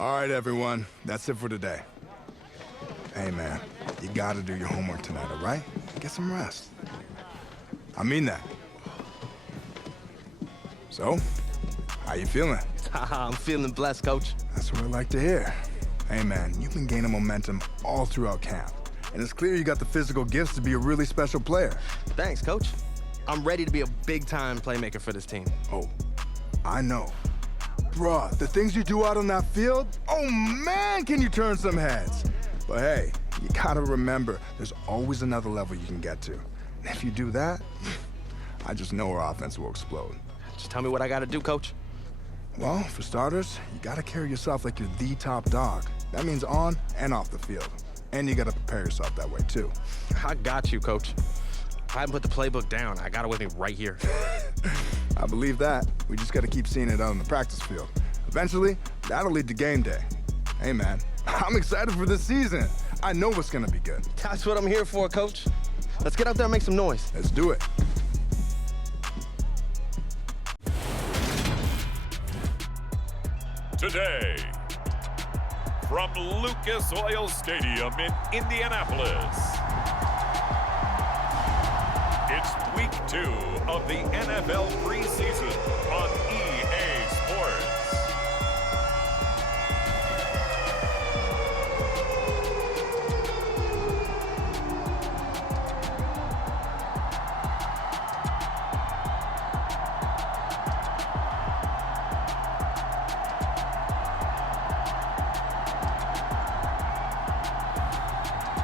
All right, everyone. That's it for today. Hey, man, you gotta do your homework tonight, all right? Get some rest. I mean that. So, how you feeling? I'm feeling blessed, Coach. That's what I like to hear. Hey, man, you've been gaining momentum all throughout camp. And it's clear you got the physical gifts to be a really special player. Thanks, Coach. I'm ready to be a big-time playmaker for this team. Oh, I know. Bruh, the things you do out on that field, oh man, can you turn some heads. But hey, you gotta remember, there's always another level you can get to. And if you do that, I just know our offense will explode. Just tell me what I gotta do, Coach. Well, for starters, you gotta carry yourself like you're the top dog. That means on and off the field. And you gotta prepare yourself that way, too. I got you, Coach. If I haven't put the playbook down, I got it with me right here. I believe that. We just gotta keep seeing it out on the practice field. Eventually, that'll lead to game day. Hey, man, I'm excited for this season. I know it's gonna be good. That's what I'm here for, Coach. Let's get out there and make some noise. Let's do it. Today, from Lucas Oil Stadium in Indianapolis, it's week 2 of the NFL preseason on EA Sports.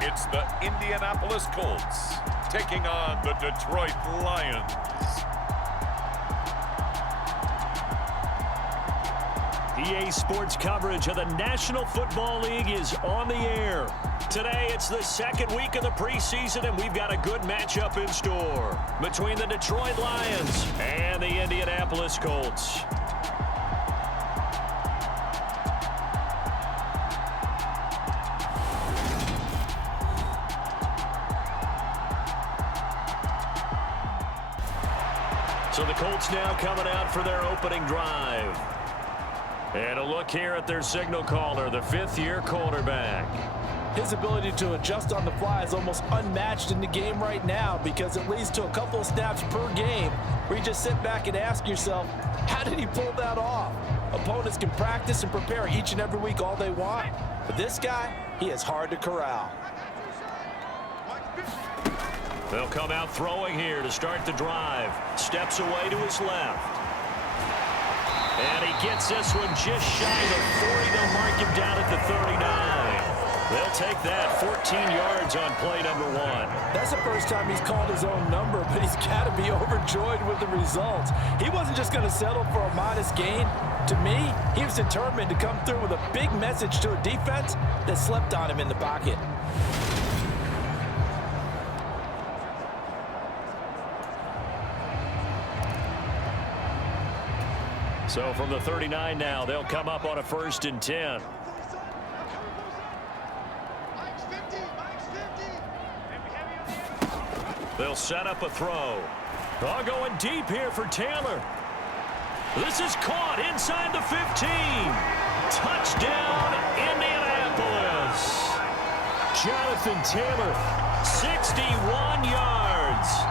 It's the Indianapolis Colts taking on the Detroit Lions. EA Sports coverage of the National Football League is on the air. Today, it's the second week of the preseason, and we've got a good matchup in store between the Detroit Lions and the Indianapolis Colts. So the Colts now coming out for their opening drive. And a look here at their signal caller, the fifth-year quarterback. His ability to adjust on the fly is almost unmatched in the game right now because it leads to a couple of snaps per game where you just sit back and ask yourself, how did he pull that off? Opponents can practice and prepare each and every week all they want, but this guy, he is hard to corral. They'll come out throwing here to start the drive. Steps away to his left. And he gets this one just shy of 40. They'll mark him down at the 39. They'll take that 14 yards on play number 1. That's the first time he's called his own number, but he's got to be overjoyed with the results. He wasn't just going to settle for a modest gain. To me, he was determined to come through with a big message to a defense that slept on him in the pocket. So from the 39 now, they'll come up on a 1st and 10. They'll set up a throw. Oh, going deep here for Taylor. This is caught inside the 15. Touchdown, Indianapolis. Jonathan Taylor, 61 yards.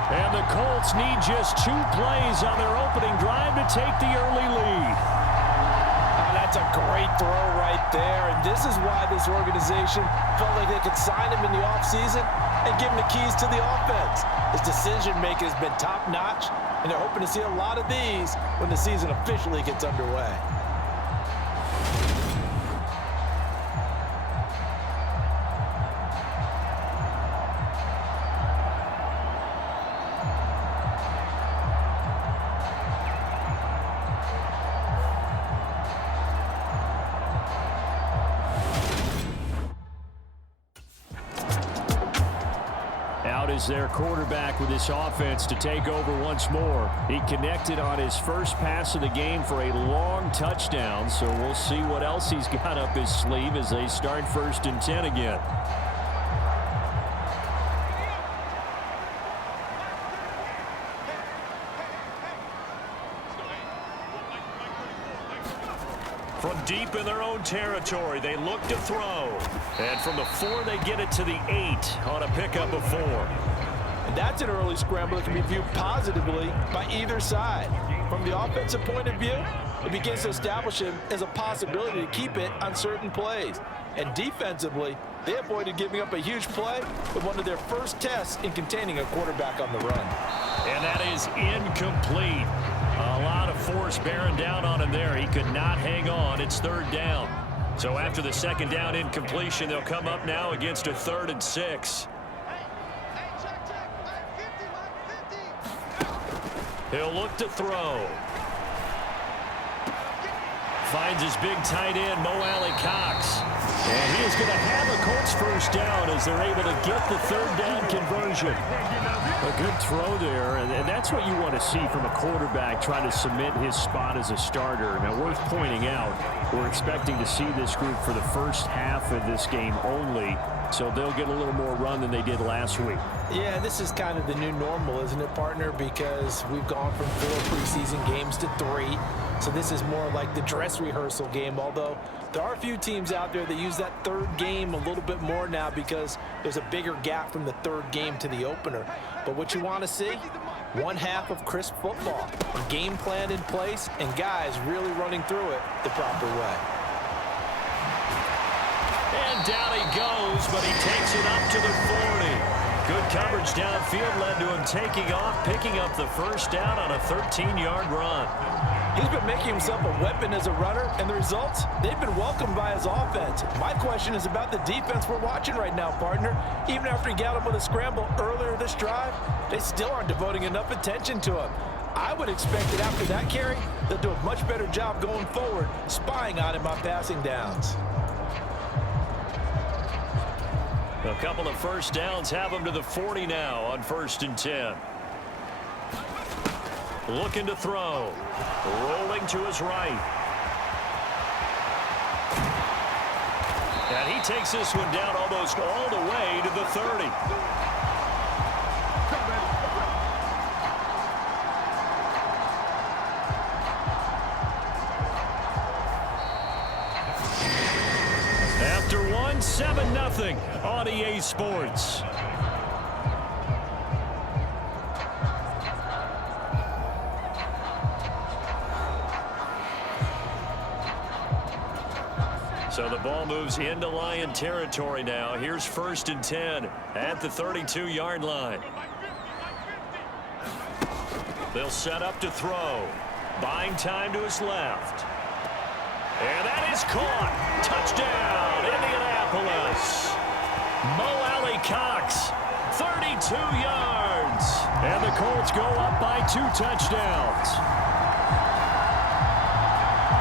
And the Colts need just 2 plays on their opening drive to take the early lead. Oh, that's a great throw right there. And this is why this organization felt like they could sign him in the offseason and give him the keys to the offense. His decision-making has been top-notch, and they're hoping to see a lot of these when the season officially gets underway. Out is their quarterback with this offense to take over once more. He connected on his first pass of the game for a long touchdown, so we'll see what else he's got up his sleeve as they start 1st and 10 again. From deep in their own territory. They look to throw. And from the 4, they get it to the 8 on a pickup of 4. And that's an early scramble that can be viewed positively by either side. From the offensive point of view, it begins to establish him as a possibility to keep it on certain plays. And defensively, they avoided giving up a huge play with one of their first tests in containing a quarterback on the run. And that is incomplete. A lot of force bearing down on him there. He could not hang on. It's 3rd down. So after the 2nd down incompletion, they'll come up now against a 3rd and 6. He'll look to throw. Finds his big tight end, Mo Alley-Cox. And he is going to have a Colts first down as they're able to get the 3rd down conversion. A good throw there, and that's what you want to see from a quarterback trying to cement his spot as a starter. Now, worth pointing out, we're expecting to see this group for the first half of this game only, so they'll get a little more run than they did last week. Yeah, this is kind of the new normal, isn't it, partner? Because we've gone from 4 preseason games to 3. So this is more like the dress rehearsal game, although there are a few teams out there that use that 3rd game a little bit more now because there's a bigger gap from the 3rd game to the opener. But what you want to see, 1 half of crisp football, a game plan in place, and guys really running through it the proper way. And down he goes, but he takes it up to the 40. Good coverage downfield led to him taking off, picking up the first down on a 13-yard run. He's been making himself a weapon as a runner, and the results, they've been welcomed by his offense. My question is about the defense we're watching right now, partner. Even after he got him with a scramble earlier this drive, they still aren't devoting enough attention to him. I would expect that after that carry, they'll do a much better job going forward, spying on him on passing downs. A couple of first downs have him to the 40 now on 1st and 10. Looking to throw. Rolling to his right. And he takes this one down almost all the way to the 30. After 7-0 on EA Sports. So the ball moves into Lion territory now. Here's 1st and 10 at the 32-yard line. They'll set up to throw. Buying time to his left. And that is caught. Touchdown, Indianapolis. Mo Alley-Cox, 32 yards. And the Colts go up by 2 touchdowns.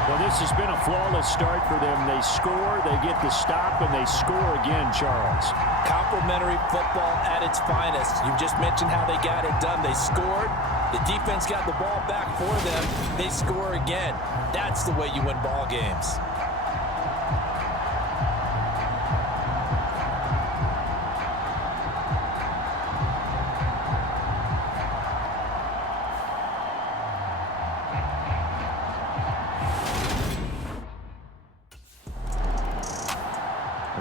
Well, this has been a flawless start for them. They score, they get the stop, and they score again, Charles. Complimentary football at its finest. You just mentioned how they got it done. They scored. The defense got the ball back for them. They score again. That's the way you win ball games.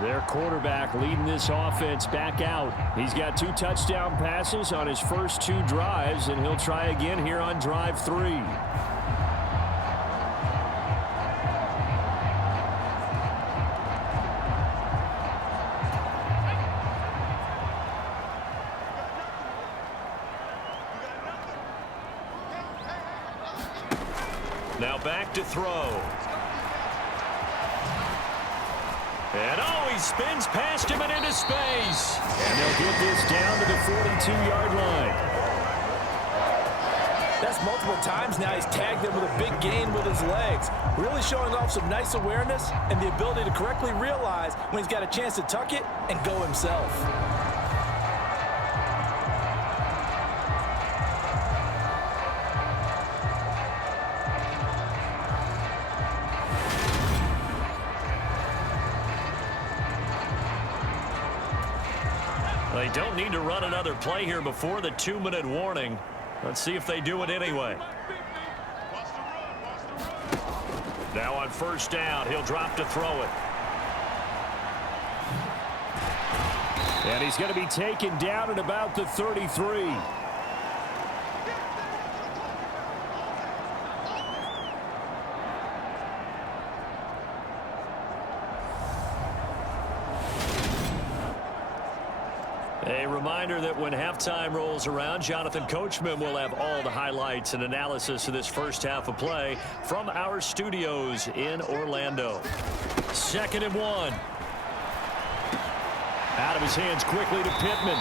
Their quarterback leading this offense back out. He's got 2 touchdown passes on his first 2 drives, and he'll try again here on drive 3. Now back to throw. And he spins past him and into space. And they'll get this down to the 42-yard line. That's multiple times now he's tagged him with a big gain with his legs. Really showing off some nice awareness and the ability to correctly realize when he's got a chance to tuck it and go himself. They don't need to run another play here before the 2-minute warning. Let's see if they do it anyway. Now on first down, he'll drop to throw it. And he's going to be taken down at about the 33. A reminder that when halftime rolls around, Jonathan Coachman will have all the highlights and analysis of this first half of play from our studios in Orlando. 2nd and 1. Out of his hands quickly to Pittman.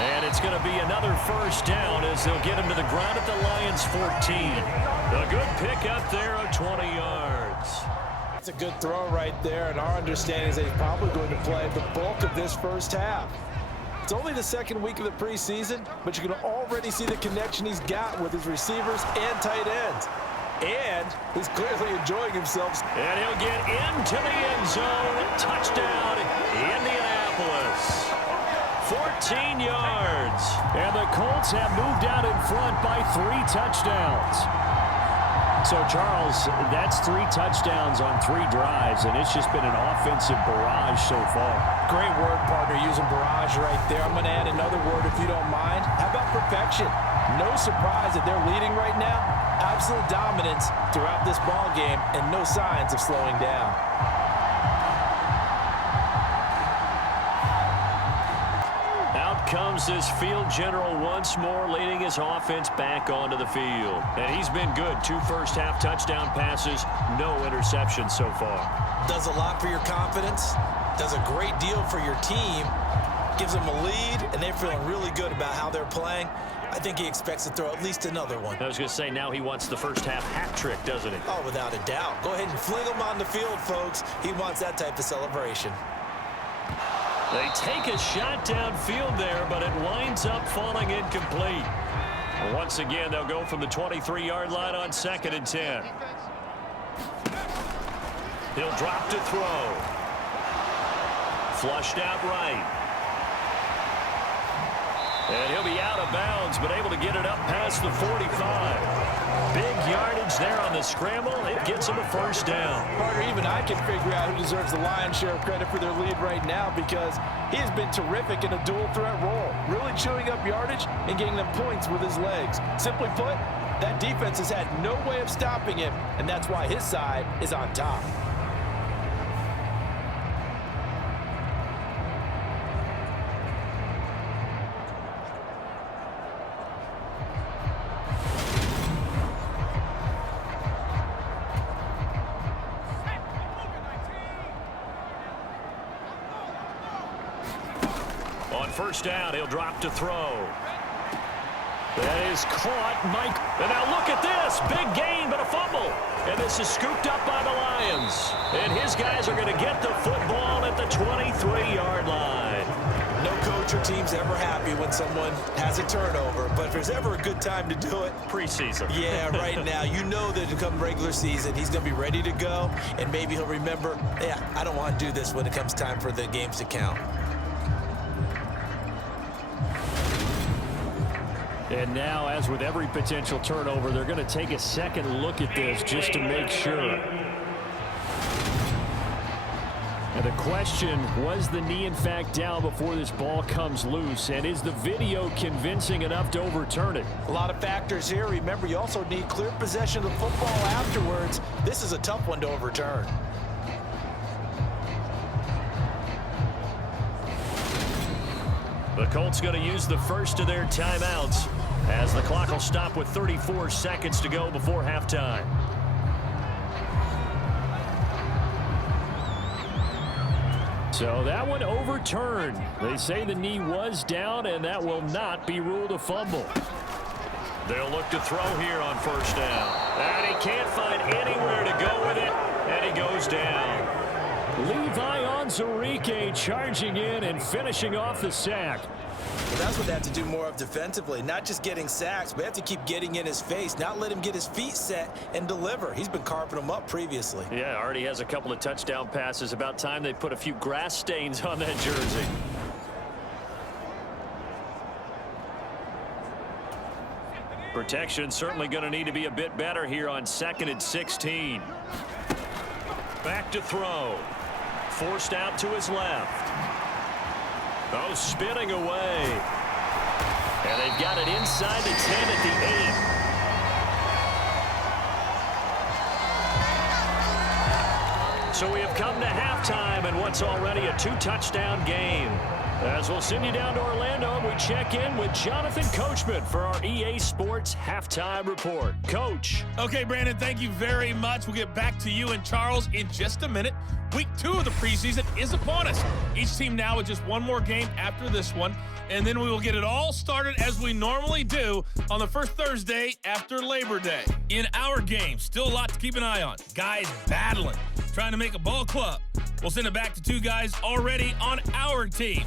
And it's going to be another first down as they'll get him to the ground at the Lions' 14. A good pickup there of 20 yards. It's a good throw right there, and our understanding is that he's probably going to play the bulk of this first half. It's only the 2nd week of the preseason, but you can already see the connection he's got with his receivers and tight ends. And he's clearly enjoying himself. And he'll get into the end zone. Touchdown, Indianapolis. 14 yards. And the Colts have moved out in front by 3 touchdowns. So, Charles, that's 3 touchdowns on 3 drives, and it's just been an offensive barrage so far. Great word, partner, using barrage right there. I'm going to add another word if you don't mind. How about perfection? No surprise that they're leading right now. Absolute dominance throughout this ball game and no signs of slowing down. Out comes this field general once more, leading his offense back onto the field. And he's been good. 2 first-half touchdown passes, no interceptions so far. Does a lot for your confidence, does a great deal for your team, gives them a lead, and they're feeling really good about how they're playing. I think he expects to throw at least another one. I was going to say, now he wants the first-half hat trick, doesn't he? Oh, without a doubt. Go ahead and fling him on the field, folks. He wants that type of celebration. They take a shot downfield there, but it winds up falling incomplete. Once again, they'll go from the 23-yard line on 2nd and 10. He'll drop to throw. Flushed out right. And he'll be out of bounds, but able to get it up past the 45. Big yardage there on the scramble. It gets him a first down. Partner, even I can figure out who deserves the lion's share of credit for their lead right now, because he has been terrific in a dual threat role, really chewing up yardage and getting them points with his legs. Simply put, that defense has had no way of stopping him, and that's why his side is on top. First down, he'll drop to throw. That is caught, Mike. And now look at this. Big gain, but a fumble. And this is scooped up by the Lions. And his guys are going to get the football at the 23-yard line. No coach or team's ever happy when someone has a turnover, but if there's ever a good time to do it, preseason. Yeah, right now. You know that to come regular season, he's going to be ready to go, and maybe he'll remember, yeah, I don't want to do this when it comes time for the games to count. And now, as with every potential turnover, they're going to take a second look at this just to make sure. And the question, was the knee in fact down before this ball comes loose? And is the video convincing enough to overturn it? A lot of factors here. Remember, you also need clear possession of the football afterwards. This is a tough one to overturn. The Colts going to use the first of their timeouts as the clock will stop with 34 seconds to go before halftime. So that one overturned. They say the knee was down, and that will not be ruled a fumble. They'll look to throw here on first down. And he can't find anywhere to go with it, and he goes down. Levi Onwuzurike charging in and finishing off the sack. Well, that's what they have to do more of defensively. Not just getting sacks, but they have to keep getting in his face, not let him get his feet set and deliver. He's been carving them up previously. Yeah, already has a couple of touchdown passes. About time they put a few grass stains on that jersey. Protection certainly going to need to be a bit better here on 2nd and 16. Back to throw. Forced out to his left. Oh, spinning away. And they've got it inside the 10 at the 8. So we have come to halftime in what's already a 2-touchdown game. As we'll send you down to Orlando, and we check in with Jonathan Coachman for our EA Sports Halftime Report. Coach. Okay, Brandon, thank you very much. We'll get back to you and Charles in just a minute. Week 2 of the preseason is upon us. Each team now with just one more game after this one, and then we will get it all started as we normally do on the first Thursday after Labor Day. In our game, still a lot to keep an eye on. Guys battling, trying to make a ball club. We'll send it back to 2 guys already on our team.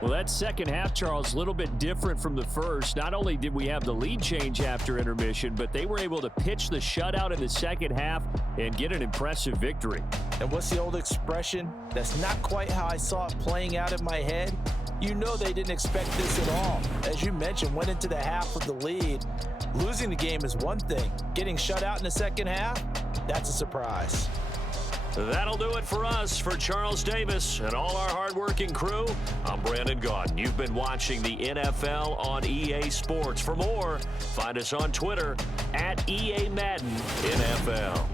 Well, that second half, Charles, a little bit different from the first. Not only did we have the lead change after intermission, but they were able to pitch the shutout in the second half and get an impressive victory. And what's the old expression? That's not quite how I saw it playing out in my head. You know they didn't expect this at all. As you mentioned, went into the half with the lead. Losing the game is one thing. Getting shut out in the second half, that's a surprise. That'll do it for us. For Charles Davis and all our hardworking crew, I'm Brandon Gaudin. You've been watching the NFL on EA Sports. For more, find us on Twitter @EA Madden NFL.